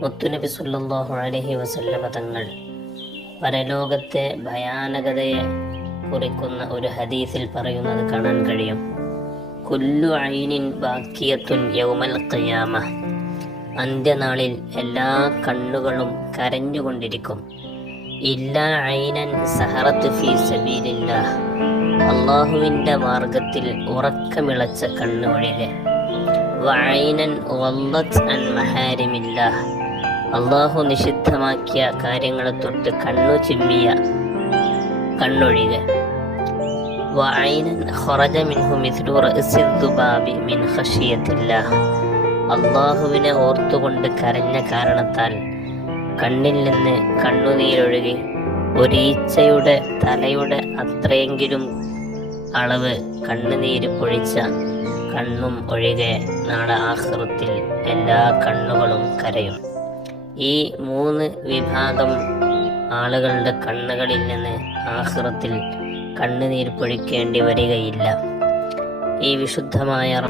മുത്തുനബി സുല്ലാഹു അലഹി വസല്ലമ തങ്ങൾ പരലോകത്തെ ഭയാനകതയെ കുറിക്കുന്ന ഒരു ഹദീസിൽ പറയുന്നത് കാണാൻ കഴിയും. കുല്ലു ഐനിൻ ബാക്കിയത്തുൻ യൗമൽ ഖിയാമ. അന്ത്യനാളിൽ എല്ലാ കണ്ണുകളും കരഞ്ഞുകൊണ്ടിരിക്കും. ഇല്ലാ ഐനൻ സഹറത്ത് ഫീ സബീലില്ലാഹ്. അള്ളാഹുവിന്റെ മാർഗത്തിൽ ഉറക്കമിളച്ച കണ്ണൊഴികെ വൈനൻ വല്ലത്ത് അൻ മഹാരിമില്ലാഹ്. അള്ളാഹു നിഷിദ്ധമാക്കിയ കാര്യങ്ങളെ തൊട്ട് കണ്ണു ചിമ്മിയ കണ്ണൊഴികെ. അള്ളാഹുവിനെ ഓർത്തുകൊണ്ട് കരഞ്ഞ കാരണത്താൽ കണ്ണിൽ നിന്ന് കണ്ണുനീരൊഴുകി ഒരീച്ചയുടെ തലയുടെ അത്രയെങ്കിലും അളവ് കണ്ണുനീര് പൊഴിച്ച കണ്ണും ഒഴികെ നാളെ ആഹൃത്തിൽ എല്ലാ കണ്ണുകളും കരയും. ഈ മൂന്ന് വിഭാഗം ആളുകളുടെ കണ്ണുകളിൽ നിന്ന് ആഹ്റത്തിൽ കണ്ണുനീർ പൊഴിക്കേണ്ടി വരികയില്ല. ഈ വിശുദ്ധമായ